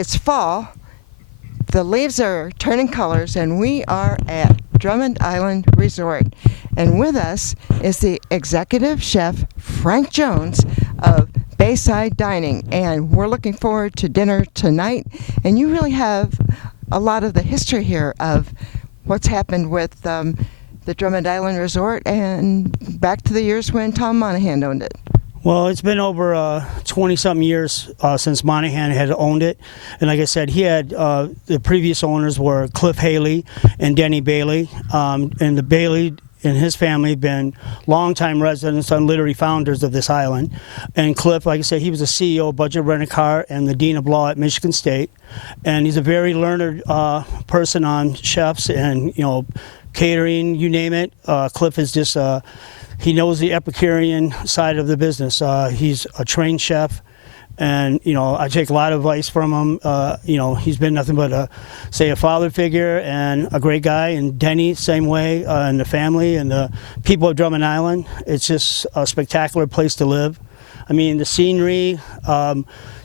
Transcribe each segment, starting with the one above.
it's fall. The leaves are turning colors, and we are at Drummond Island Resort. And with us is the executive chef, Frank Jones, of Bayside Dining. And we're looking forward to dinner tonight. And you really have a lot of the history here of what's happened with the Drummond Island Resort and back to the years when Tom Monahan owned it. Well, it's been over 20-something years since Monahan had owned it. And like I said, he had, the previous owners were Cliff Haley and Denny Bailey. And the Bailey and his family have been longtime residents and literally founders of this island. And Cliff, like I said, he was the CEO of Budget Rent-A-Car and the Dean of Law at Michigan State. And he's a very learned person on chefs and, catering, you name it. Cliff is just... he knows the Epicurean side of the business. He's a trained chef, and I take a lot of advice from him. He's been nothing but a father figure and a great guy. And Denny, same way, and the family and the people of Drummond Island. It's just a spectacular place to live. I mean, the scenery,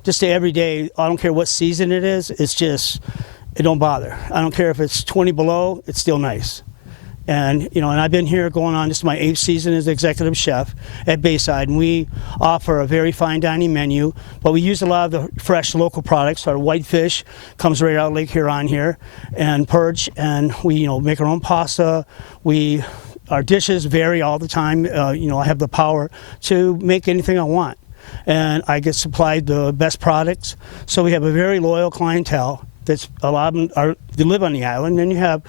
just the everyday. I don't care what season it is. It's just, it don't bother. I don't care if it's 20 below. It's still nice. And and I've been here going on, this is my 8th season as executive chef at Bayside, and we offer a very fine dining menu, but we use a lot of the fresh local products. Our whitefish comes right out of Lake Huron here, and perch, and we make our own pasta. Our dishes vary all the time. I have the power to make anything I want, and I get supplied the best products. So we have a very loyal clientele. That's a lot of them they live on the island. Then you have,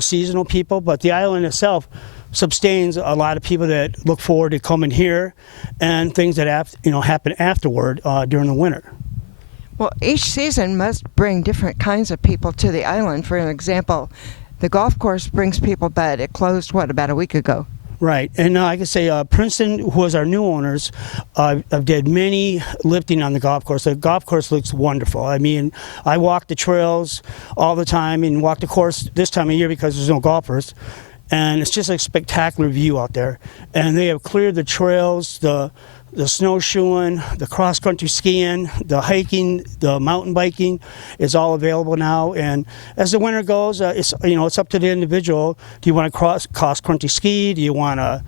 seasonal people, but the island itself sustains a lot of people that look forward to coming here, and things that happen afterward during the winter. Well, each season must bring different kinds of people to the island. For an example, the golf course brings people, but it closed about a week ago. Right, and I can say Princeton, who was our new owners, did many lifting on the golf course. The golf course looks wonderful. I mean, I walk the trails all the time and walk the course this time of year because there's no golfers, and it's just a spectacular view out there. And they have cleared the trails, the snowshoeing, the cross-country skiing, the hiking, the mountain biking is all available now. And as the winter goes, it's up to the individual. Do you want to cross-country ski? Do you want to,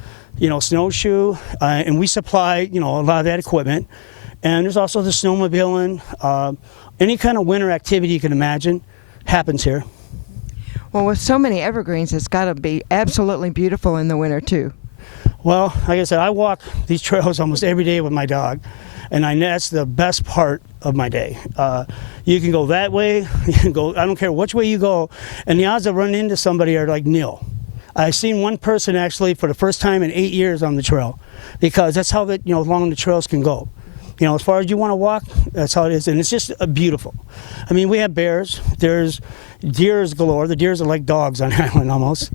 snowshoe? And we supply, a lot of that equipment. And there's also the snowmobiling. Any kind of winter activity you can imagine happens here. Well, with so many evergreens, it's got to be absolutely beautiful in the winter, too. Well, like I said, I walk these trails almost every day with my dog, and that's the best part of my day. You can go that way, you can go, I don't care which way you go, and the odds of running into somebody are like nil. I've seen one person actually for the first time in 8 years on the trail, because that's how long the trails can go. As far as you want to walk, that's how it is, and it's just beautiful. I mean, we have bears, there's deers galore. The deers are like dogs on the island almost.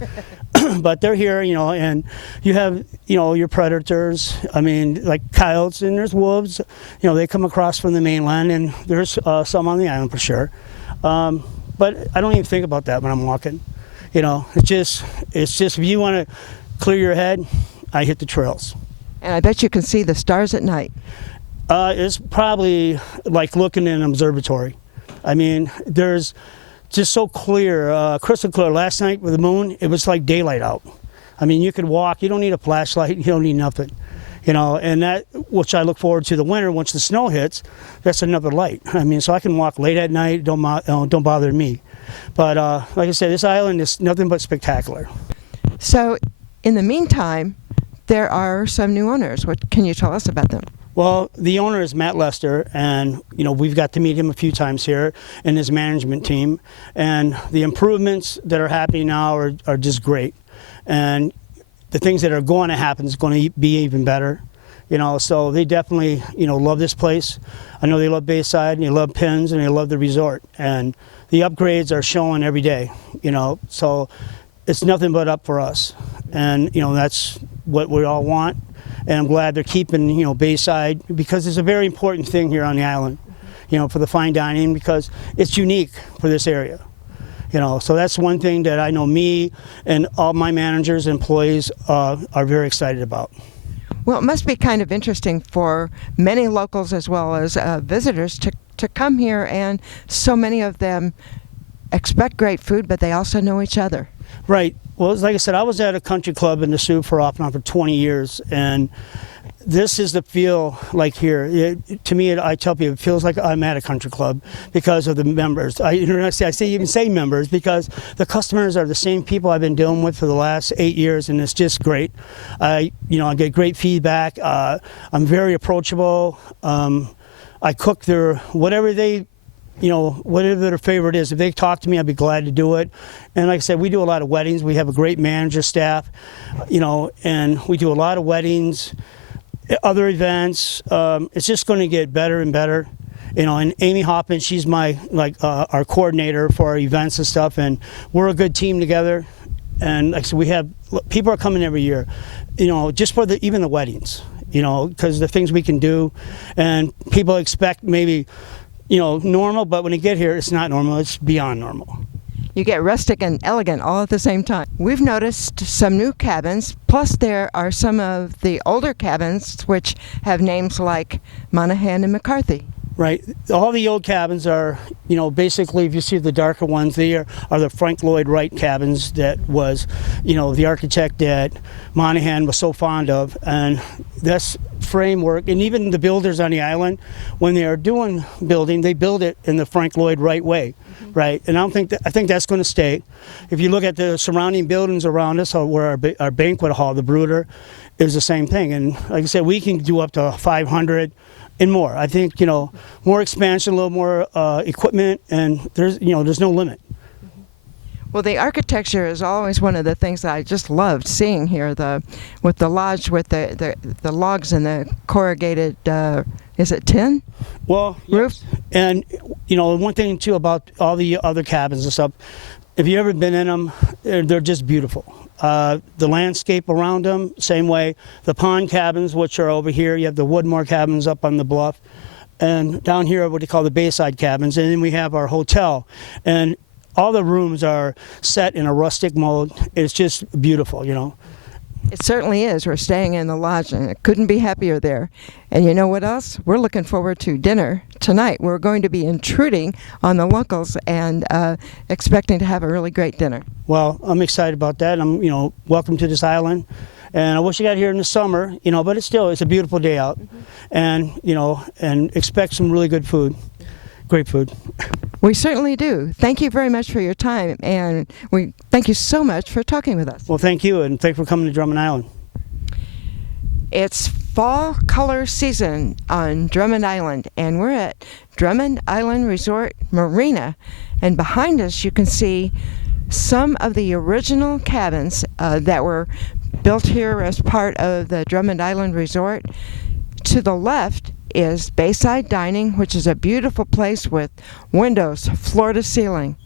But they're here, and you have, your predators. I mean, like coyotes, and there's wolves. They come across from the mainland, and there's some on the island for sure. But I don't even think about that when I'm walking. It's just if you want to clear your head, I hit the trails. And I bet you can see the stars at night. It's probably like looking in an observatory. I mean, there's just so clear, crystal clear. Last night with the moon, it was like daylight out. I mean, you could walk, you don't need a flashlight, you don't need nothing. And that, which I look forward to the winter, once the snow hits, that's another light. I mean, so I can walk late at night, don't bother me. But like I said, this island is nothing but spectacular. So, in the meantime, there are some new owners. What can you tell us about them? Well, the owner is Matt Lester, and we've got to meet him a few times here and his management team. And the improvements that are happening now are just great. And the things that are going to happen is going to be even better. So they definitely, love this place. I know they love Bayside, and they love Pins, and they love the resort. And the upgrades are showing every day, So it's nothing but up for us. And, that's what we all want. And I'm glad they're keeping, Bayside, because it's a very important thing here on the island, for the fine dining, because it's unique for this area. So that's one thing that I know me and all my managers and employees are very excited about. Well, it must be kind of interesting for many locals as well as visitors to come here, and so many of them expect great food, but they also know each other. Right. Well, like I said, I was at a country club in the Sioux for off and on for 20 years, and this is the feel like here. To me, I tell people, it feels like I'm at a country club because of the members. I even say members because the customers are the same people I've been dealing with for the last 8 years, and it's just great. I get great feedback. I'm very approachable. I cook whatever their favorite is. If they talk to me, I'd be glad to do it. And like I said, we do a lot of weddings. We have a great manager staff, and we do a lot of weddings, other events. It's just going to get better and better. And Amy Hoffman, she's our coordinator for our events and stuff, and we're a good team together. And like I said, people are coming every year, just for even the weddings, because the things we can do, and people expect maybe normal, but when you get here, it's not normal, it's beyond normal. You get rustic and elegant all at the same time. We've noticed some new cabins, plus there are some of the older cabins which have names like Monahan and McCarthy. Right. All the old cabins are, basically, if you see the darker ones, they are the Frank Lloyd Wright cabins that was, the architect that Monahan was so fond of. And that's framework. And even the builders on the island, when they are doing building, they build it in the Frank Lloyd Wright way. Mm-hmm. Right. And I think that's going to stay. If you look at the surrounding buildings around us, where our banquet hall, the Brooder, is the same thing. And like I said, we can do up to 500. And more. I think, more expansion, a little more equipment, and there's no limit. Well, the architecture is always one of the things that I just loved seeing here. With the lodge, with the logs and the corrugated, is it tin? Well, roof. Yes. And one thing too about all the other cabins and stuff, if you've ever been in them, they're just beautiful. The landscape around them, same way. The pond cabins, which are over here, you have the Woodmore cabins up on the bluff, and down here are what they call the Bayside cabins, and then we have our hotel, and all the rooms are set in a rustic mode. It's just beautiful, It certainly is. We're staying in the lodge, and I couldn't be happier there. And you know what else? We're looking forward to dinner tonight. We're going to be intruding on the locals and expecting to have a really great dinner. Well, I'm excited about that. I'm, welcome to this island. And I wish I got here in the summer, but it's a beautiful day out. Mm-hmm. And expect some really good food. Great food. We certainly do. Thank you very much for your time, and we thank you so much for talking with us. Well, thank you, and thanks for coming to Drummond Island. It's fall color season on Drummond Island, and we're at Drummond Island Resort Marina, and behind us you can see some of the original cabins that were built here as part of the Drummond Island Resort. To the left is Bayside Dining, which is a beautiful place with windows floor to ceiling.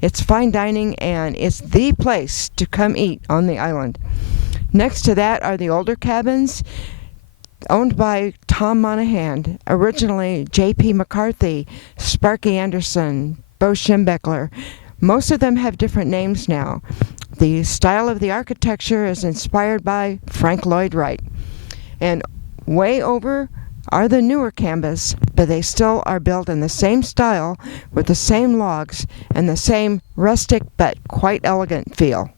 It's fine dining, and it's the place to come eat on the island. Next to that are the older cabins owned by Tom Monahan, originally J.P. McCarthy, Sparky Anderson, Bo Schembeckler. Most of them have different names now. The style of the architecture is inspired by Frank Lloyd Wright. And way over are the newer cabins, but they still are built in the same style with the same logs and the same rustic but quite elegant feel.